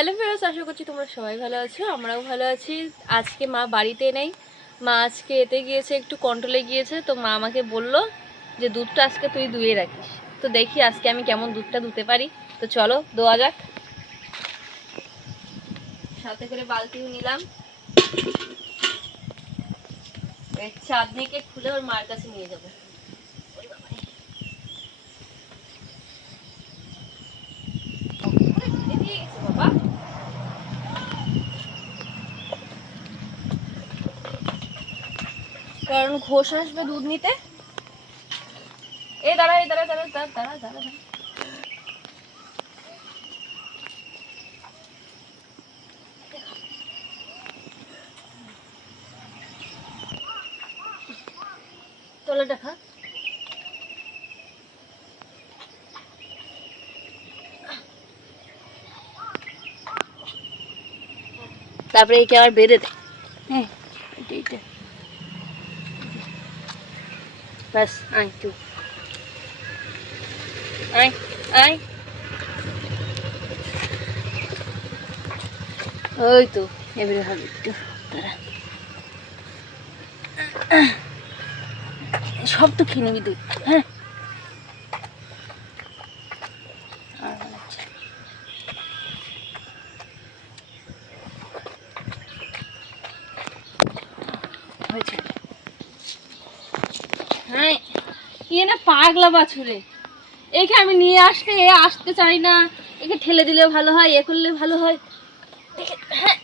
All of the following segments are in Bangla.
হ্যালো ফ্রেন্ডস, আশা করছি তোমরা সবাই ভালো আছো, আমরাও ভালো আছি। আজকে মা বাড়িতে নেই, মা আজকে এতে গিয়েছে, একটু কন্ট্রোলে গিয়েছে। তো মা আমাকে বললো যে দুধটা আজকে তুই দুয়ে রাখিস। তো দেখি আজকে আমি কেমন দুধটা দুতে পারি। তো চলো দোয়া যাক। সাথে করে বালতিও নিলাম, চাঁদনিকে খুলে ওর মার কাছে নিয়ে যাবো। বাবা কারণ ঘোষ আসবে দুধ নিতে। এই দাঁড়া, এই দাঁড়া দাঁড়া দাঁড়া দাঁড়া দাঁড়া দাঁড়া। তলাটা খা। তারপরে একে আবার বেঁধে দে। হ্যাঁ এইটা ব্যাস। আয় তুই আয় আয়। ওই তো এবারে হবে একটু তারা। সব তো খেয়ে নিবি দুধ। হ্যাঁ হ্যাঁ ইয়ে না পাগলা বাছুরে, একে আমি নিয়ে আসতে আসতে চাই না। একে ঠেলে দিলে ভালো হয়, এ করলে ভালো হয়। হ্যাঁ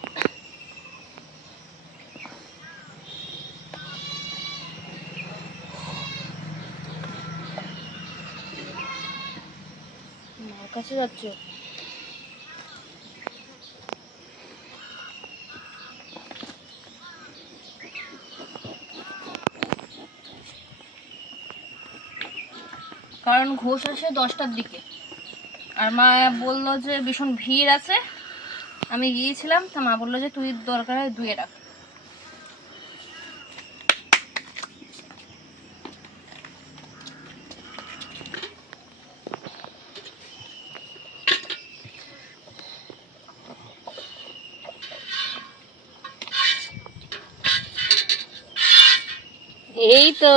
মার কাছে যাচ্ছ? কারণ ঘোষ আসে 10টার দিকে, আর মা বললো যে ভীষণ ভিড় আছে। আমি গিয়েছিলাম, তা মা বললো যে তুই দরকার হয় ধুয়ে রাখ। এই তো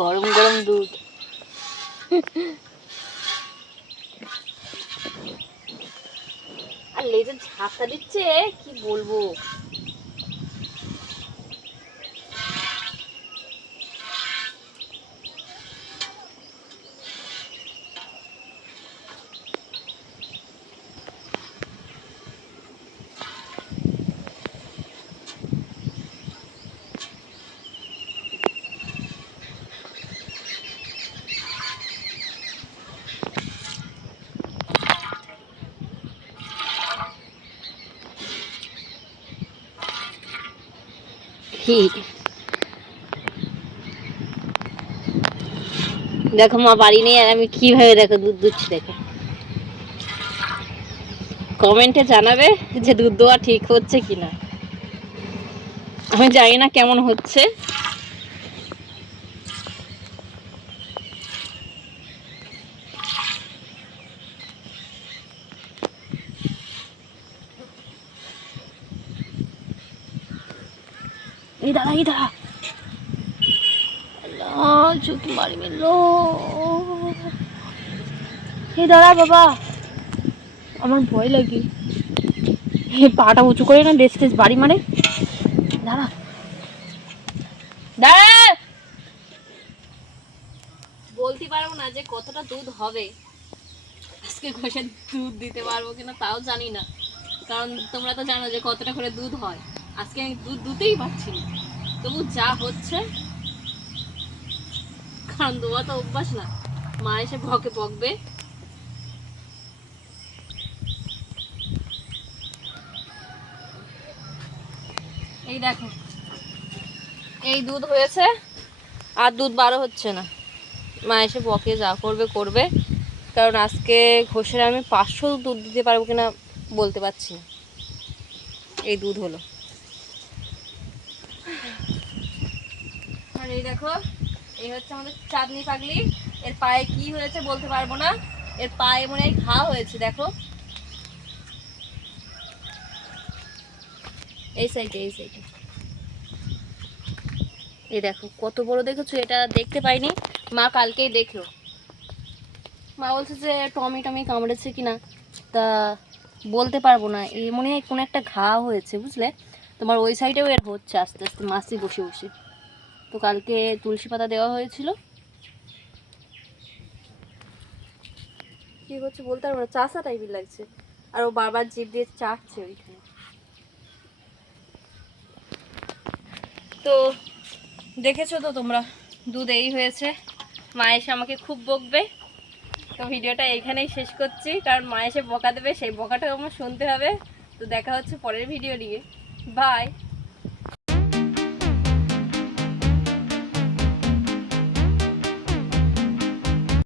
গরম গরম দুধ। আর লেজের ঝাপটা দিচ্ছে, কি বলবো। দেখো মা বাড়ি নেই আর আমি কিভাবে দেখো দুধ দুচ্ছি। দেখো কমেন্টে জানাবে যে দুধ দেওয়া ঠিক হচ্ছে কিনা। আমি জানি না কেমন হচ্ছে। এই দাঁড়া, এই দাঁড়া, চোখ মারি মিললো। এই দাঁড়া বাবা, আমার ভয় লাগে। পাটা উঁচু করে না ডেস টেস বাড়ি মারে। দাঁড়া দাঁড়া, বলতে পারবো না যে কতটা দুধ হবে। আজকে ঘষে দুধ দিতে পারবো কিনা তাও জানি না, কারণ তোমরা তো জানো যে কতটা করে দুধ হয়। আজকে আমি দুধ দুতেই পারছি না, তবু যা হচ্ছে। কারণ দোয়া তো অভ্যাস না, মা এসে বকে বকবে। এই দেখো, এই দুধ হয়েছে, আর দুধ বারো হচ্ছে না। মা এসে বকে, যা করবে করবে, কারণ আজকে ঘোষের আমি 500 দুধ দিতে পারবো কিনা বলতে পারছি না। এই দুধ হলো। আর এই দেখো, এই হচ্ছে আমাদের চাঁদনি পাগলি। এর পায়ে কি হয়েছে বলতে পারবো না, এর পায়ে মনে হয় ঘা হয়েছে। দেখো এই সাইডে, এই সাইডে, এই দেখো কত বড় দেখেছো। এটা দেখতে পাইনি, মা কালকেই দেখলো। মা বলছে যে টমি টমি কামড়েছে কিনা, তা বলতে পারবো না। এই মনে হয় কোনো একটা ঘা হয়েছে বুঝলে, তোমার ওই সাইডেও এর হচ্ছে আস্তে আস্তে, মাসি বসে বসে। তো কালকে তুলসী পাতা দেওয়া হয়েছিল। কি হচ্ছে বলতে পারবো না, চাষা টাইপের লাগছে। আর ও বারবার জিভ দিয়ে চাটছে ওইখানে। তো দেখেছো তো তোমরা, দুধ এই হয়েছে। মা এসে আমাকে খুব বকবে। তো ভিডিওটা এখানেই শেষ করছি, কারণ মা এসে বকা দেবে, সেই বকাটাও আমার শুনতে হবে। তো দেখা হচ্ছে পরের ভিডিও নিয়ে। বাই।